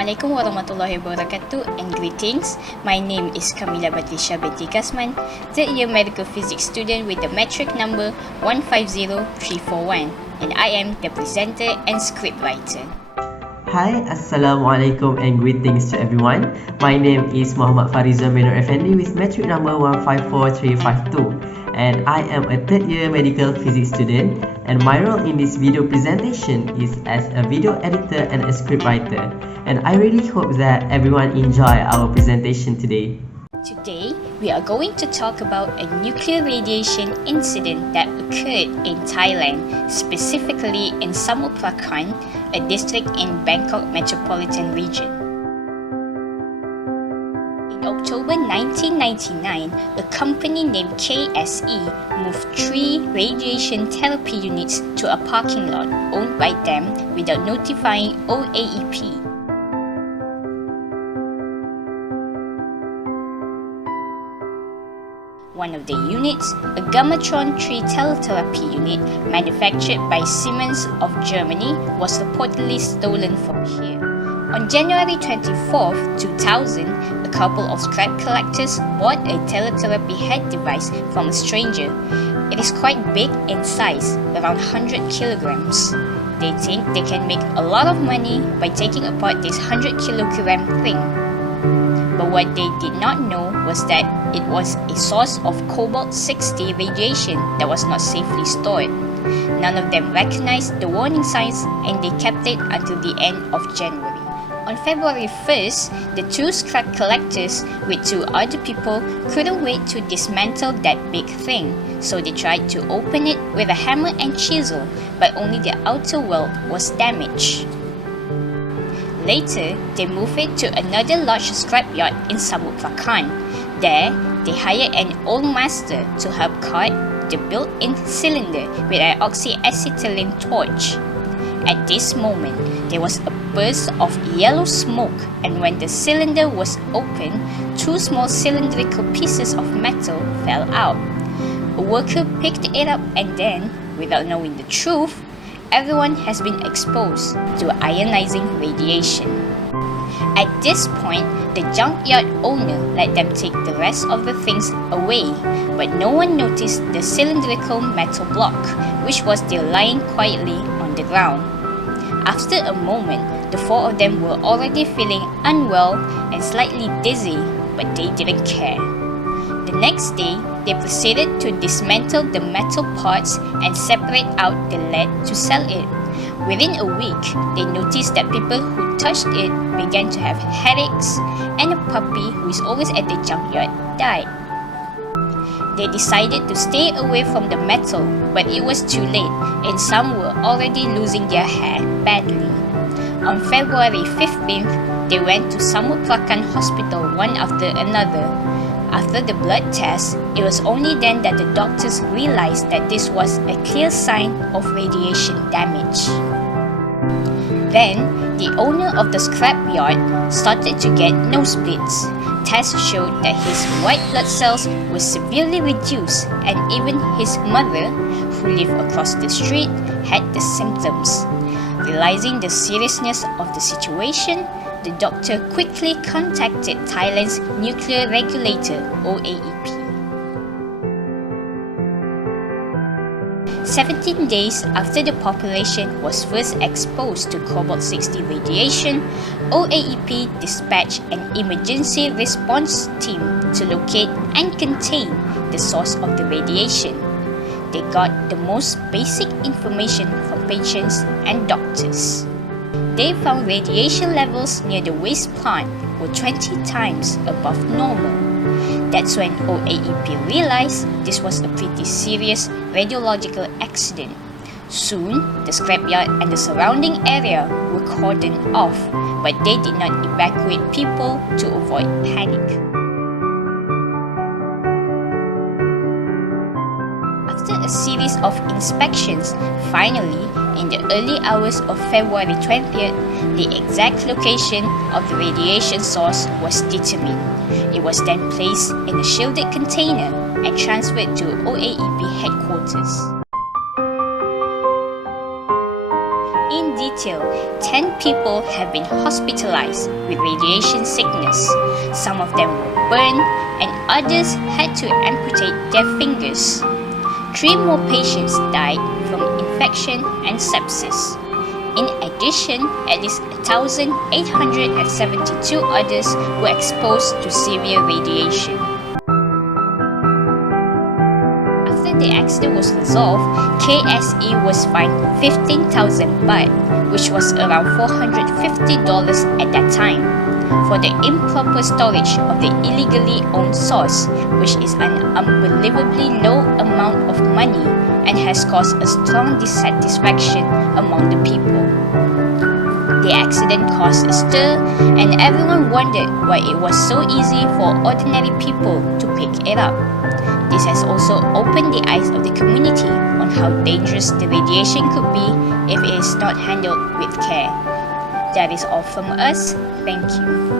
Assalamualaikum warahmatullahi wabarakatuh and greetings. My name is Kamilia Batrisyia Binti Kasman, third year medical physics student with the metric number 150341, and I am the presenter and scriptwriter. Hi, Assalamualaikum and greetings to everyone. My name is Muhammad Farizuan bin Effendy with metric number 154352, and I am a third year medical physics student, and my role in this video presentation is as a video editor and a scriptwriter, and I really hope that everyone enjoy our presentation today. Today, we are going to talk about a nuclear radiation incident that occurred in Thailand, specifically in Samut, Prakarn, a district in Bangkok metropolitan region. In October 1999, a company named KSE moved 3 radiation therapy units to a parking lot owned by them without notifying OAEP. One of the units, a Gamatron 3 teletherapy unit manufactured by Siemens of Germany, was reportedly stolen from here. On January 24, 2000, a couple of scrap collectors bought a teletherapy head device from a stranger. It is quite big in size, around 100 kilograms. They think they can make a lot of money by taking apart this 100 kilogram thing. But what they did not know was that it was a source of cobalt-60 radiation that was not safely stored. None of them recognized the warning signs and they kept it until the end of January. On February 1st, the 2 scrap collectors with 2 other people couldn't wait to dismantle that big thing, so they tried to open it with a hammer and chisel, but only the outer wall was damaged. Later, they moved it to another large scrapyard in Samut, Prakarn. There, they hired an old master to help cut the built-in cylinder with an oxyacetylene torch. At this moment, there was a burst of yellow smoke, and when the cylinder was opened, 2 small cylindrical pieces of metal fell out. A worker picked it up and then, without knowing the truth, everyone has been exposed to ionizing radiation. At this point, the junkyard owner let them take the rest of the things away, but no one noticed the cylindrical metal block, which was still lying quietly on the ground. After a moment, the 4 of them were already feeling unwell and slightly dizzy, but they didn't care. The next day, they proceeded to dismantle the metal parts and separate out the lead to sell it. Within a week, they noticed that people who touched it began to have headaches, and a puppy who is always at the junkyard died. They decided to stay away from the metal, but it was too late, and some were already losing their hair badly. On February 15th, they went to Samut Prakarn Hospital one after another. After the blood test, it was only then that the doctors realized that this was a clear sign of radiation damage. Then, the owner of the scrapyard started to get nosebleeds. Tests showed that his white blood cells were severely reduced, and even his mother, who lived across the street, had the symptoms. Realizing the seriousness of the situation, the doctor quickly contacted Thailand's nuclear regulator, OAEP. 17 days after the population was first exposed to cobalt-60 radiation, OAEP dispatched an emergency response team to locate and contain the source of the radiation. They got the most basic information from patients and doctors. They found radiation levels near the waste plant were 20 times above normal. That's when OAEP realized this was a pretty serious radiological accident. Soon, the scrapyard and the surrounding area were cordoned off, but they did not evacuate people to avoid panic. After a series of inspections, finally, in the early hours of February 20th, the exact location of the radiation source was determined. It was then placed in a shielded container and transferred to OAEP headquarters. In detail, 10 people have been hospitalized with radiation sickness. Some of them were burned and others had to amputate their fingers. 3 more patients died from infection and sepsis. In addition, at least 1,872 others were exposed to severe radiation. After the accident was resolved, KSE was fined 15,000 baht, which was around $450 at that time, for the improper storage of the illegally owned source, which is an unbelievably low amount of money and has caused a strong dissatisfaction among the people. The accident caused a stir, and everyone wondered why it was so easy for ordinary people to pick it up. This has also opened the eyes of the community on how dangerous the radiation could be if it is not handled with care. That is all from us. Thank you.